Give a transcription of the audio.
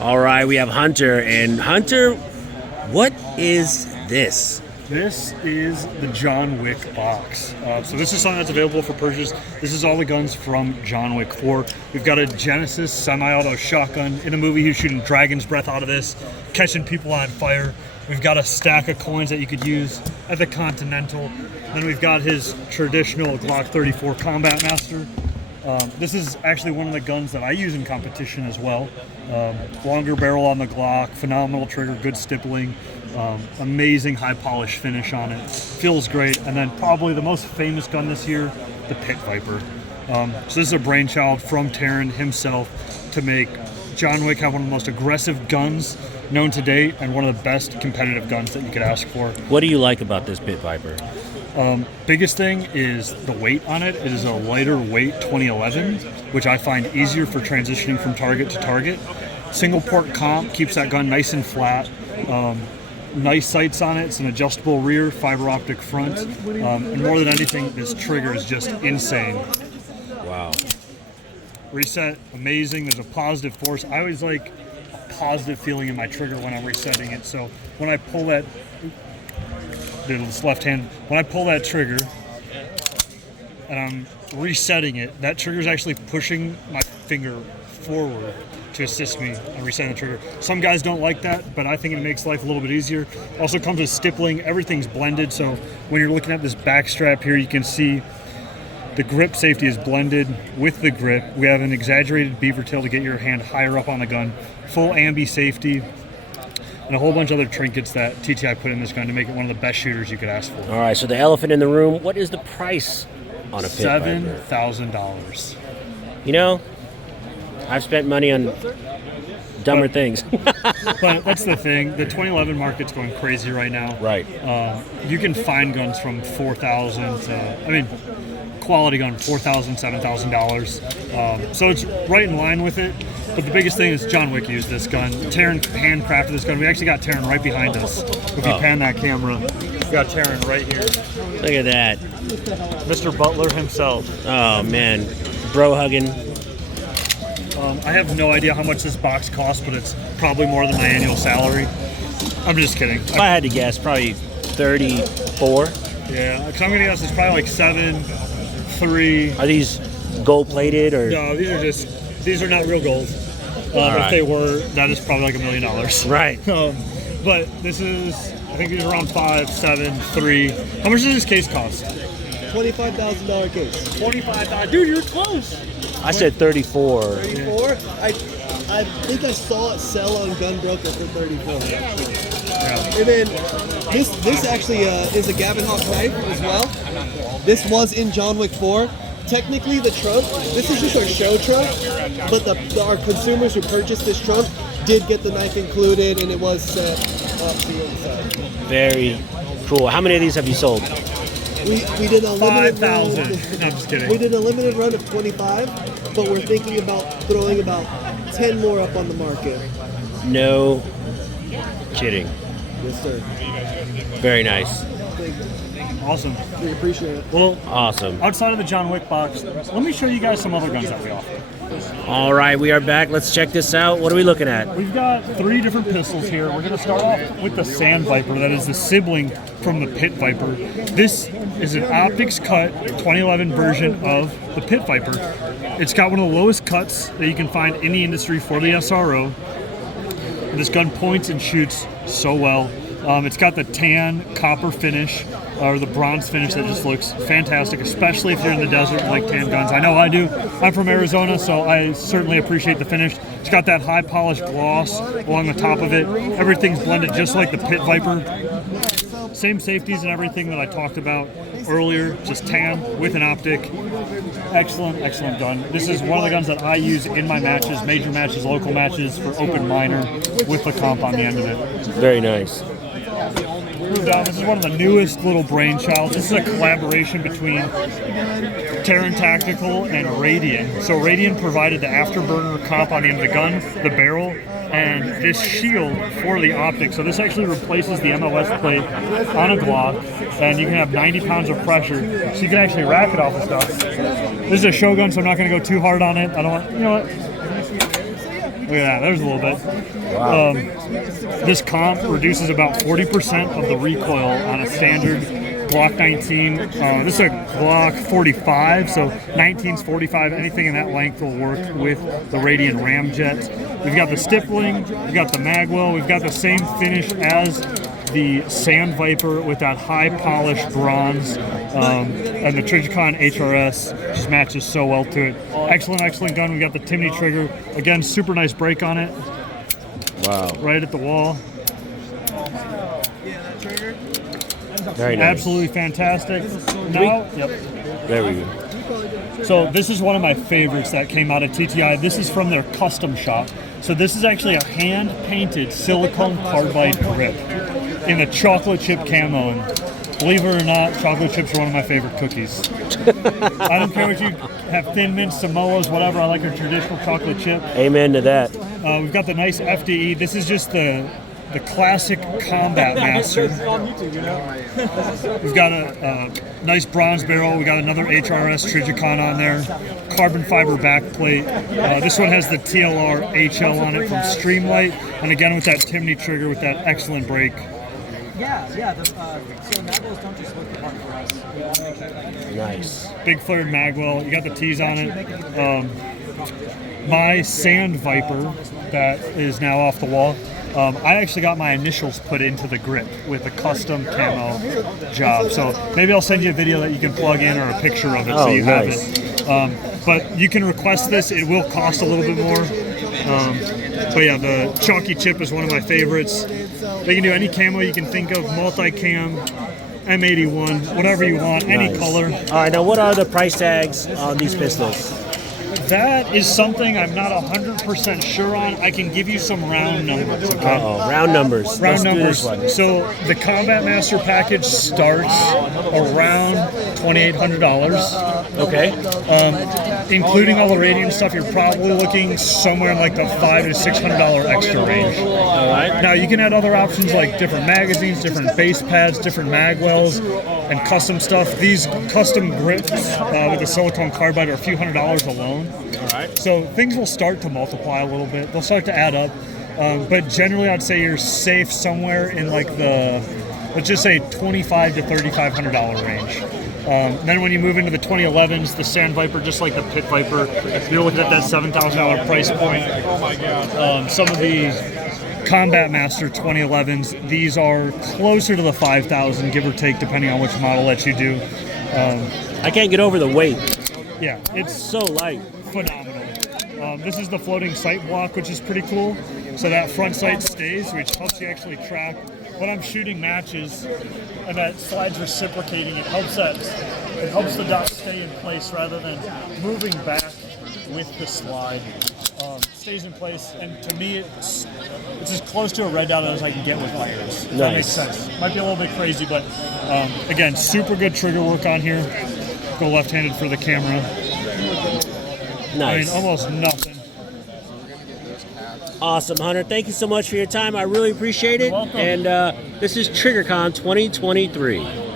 All right, we have Hunter. And Hunter, what is this? This is the John Wick box. So this is something that's available for purchase. This is all the guns from John Wick 4. We've got a Genesis semi-auto shotgun. In the movie, he was shooting dragon's breath out of this, catching people on fire. We've got a stack of coins that you could use at the Continental. Then we've got his traditional Glock 34 Combat Master. This is actually one of the guns that I use in competition as well. Longer barrel on the Glock, phenomenal trigger, good stippling, amazing high polish finish on it. Feels great. And then probably the most famous gun this year, the Pit Viper. So this is a brainchild from Taran himself to make John Wick have one of the most aggressive guns known to date and one of the best competitive guns that you could ask for. What do you like about this Pit Viper? Biggest thing is the weight on it. It is a lighter weight 2011, which I find easier for transitioning from target to target. Single port comp keeps that gun nice and flat. Nice sights on it. It's an adjustable rear, fiber optic front. And more than anything, this trigger is just insane. Wow. Reset, amazing. There's a positive force. I always like a positive feeling in my trigger when I'm resetting it. So when I pull that, this left hand, when I pull that trigger and I'm resetting it, that trigger is actually pushing my finger forward to assist me in resetting the trigger. Some guys don't like that, but I think it makes life a little bit easier. Also comes with stippling. Everything's blended, so when you're looking at this back strap here, you can see the grip safety is blended with the grip. We have an exaggerated beaver tail to get your hand higher up on the gun. Full ambi safety. And a whole bunch of other trinkets that TTI put in this gun to make it one of the best shooters you could ask for. All right, so the elephant in the room, what is the price on a Pit Viper? $7,000. You know, I've spent money on dumber things. But that's the thing. The 2011 market's going crazy right now. Right. You can find guns from $4,000 to, quality gun, $4,000, $7,000. So it's right in line with it. But the biggest thing is John Wick used this gun. Taran handcrafted this gun. We actually got Taran right behind us. If you pan that camera, we got Taran right here. Look at that. Mr. Butler himself. Oh, man. Bro hugging. I have no idea how much this box costs, but it's probably more than my annual salary. I'm just kidding. If I had to guess, probably 34. Yeah, because I'm going to guess it's probably like 7, 3. Are these gold-plated or? No, these are not real gold. Right. If they were, that is probably like $1 million. Right. But this is, I think these are around 5, 7, 3. How much does this case cost? $25,000 case. $25,000. Dude, you're close. I said 34. 34? I think I saw it sell on Gunbroker for 34. Yeah. And then this actually is a Gavin Hawk knife as well. This was in John Wick 4. Technically, the trunk, this is just our show trunk, but our consumers who purchased this trunk did get the knife included, and it was set up to the inside. Very cool. How many of these have you sold? We did a limited 5,000. run. No, I'm just kidding. We did a limited run of 25, but we're thinking about throwing about 10 more up on the market. No kidding. Yes, sir. Very nice. Thank you. Awesome. We appreciate it. Well, Awesome. outside of the John Wick box, let me show you guys some other guns that we offer. All right, we are back. Let's check this out. What are we looking at? We've got 3 different pistols here. We're going to start off with the Sand Viper. That is the sibling from the Pit Viper. This is an optics cut 2011 version of the Pit Viper. It's got one of the lowest cuts that you can find in the industry for the SRO. This gun points and shoots so well. It's got the tan copper finish, or the bronze finish that just looks fantastic, especially if you're in the desert and like tan guns. I know I do. I'm from Arizona, so I certainly appreciate the finish. It's got that high polished gloss along the top of it. Everything's blended just like the Pit Viper. Same safeties and everything that I talked about earlier, just tan with an optic. Excellent, excellent gun. This is one of the guns that I use in my matches, major matches, local matches, for open minor, with the comp on the end of it. Very nice. Move down. This is one of the newest little brainchilds. This is a collaboration between Taran Tactical and Radian. So Radian provided the afterburner comp on the end of the gun, the barrel, and this shield for the optic. So this actually replaces the MOS plate on a Glock, and you can have 90 pounds of pressure, so you can actually rack it off the stuff. This is a show gun, so I'm not going to go too hard on it. I don't want, you know what? Look at that, there's a little bit. Wow. This comp reduces about 40% of the recoil on a standard Glock 19. This is a Glock 45, so 19s, 45, anything in that length will work with the Radian Ramjet. We've got the stippling, we've got the magwell, we've got the same finish as the Sand Viper with that high polished bronze, and the Trijicon HRS just matches so well to it. Excellent gun. We got the Timney trigger. Again, super nice break on it. Wow. Right at the wall. Very nice. Absolutely fantastic. Now, There we go. so this is one of my favorites that came out of TTI. This is from their custom shop. So this is actually a hand-painted silicone carbide grip in a chocolate chip camo. And believe it or not, chocolate chips are one of my favorite cookies. I don't care what you have, Thin Mint, Samoas, whatever. I like a traditional chocolate chip. Amen to that. We've got the nice FDE. This is just the classic Combat Master. We've got a nice bronze barrel. We got another HRS Trijicon on there. Carbon fiber backplate. This one has the TLR HL on it from Streamlight, and again with that Timney trigger with that excellent break. So magwells don't just look the part for us. Nice. Big flared magwell. You got the T's on it. My Sand Viper that is now off the wall. I actually got my initials put into the grip with a custom camo job. So maybe I'll send you a video that you can plug in or a picture of it so you have it. But you can request this. It will cost a little bit more. But yeah, the chalky chip is one of my favorites. They can do any camo you can think of, multi-cam, M81, whatever you want, any color. All right, now what are the price tags on these pistols? That is something I'm not 100% sure on. I can give you some round numbers. Okay? Round numbers. Round Let's do numbers. this one. So the Combat Master package starts around $2,800. Okay. Including all the Radiant stuff, you're probably looking somewhere in like the $500 to $600 extra range. All right. Now you can add other options like different magazines, different base pads, different magwells, and custom stuff. These custom grips with the silicone carbide are a few $100s alone. All right. So things will start to multiply a little bit. They'll start to add up. But generally, I'd say you're safe somewhere in like the, let's just say $2,500 to $3,500 range. Then when you move into the 2011s, the Sand Viper, just like the Pit Viper, you're looking at that $7,000 price point. Some of the Combat Master 2011s, these are closer to the $5,000, give or take, depending on which model that you do. I can't get over the weight. Yeah, it's So light. phenomenal. This is the floating sight block, which is pretty cool. So that front sight stays, which helps you actually track. When I'm shooting matches and that slide's reciprocating, it helps the dot stay in place rather than moving back with the slide. Stays in place, and to me, it's as close to a red dot as I can get with lighters. If that makes sense. Might be a little bit crazy, but again, super good trigger work on here. Go left-handed for the camera. Nice. I mean, almost nothing. Awesome, Hunter. Thank you so much for your time. I really appreciate it. You're welcome. And this is TriggerCon 2023.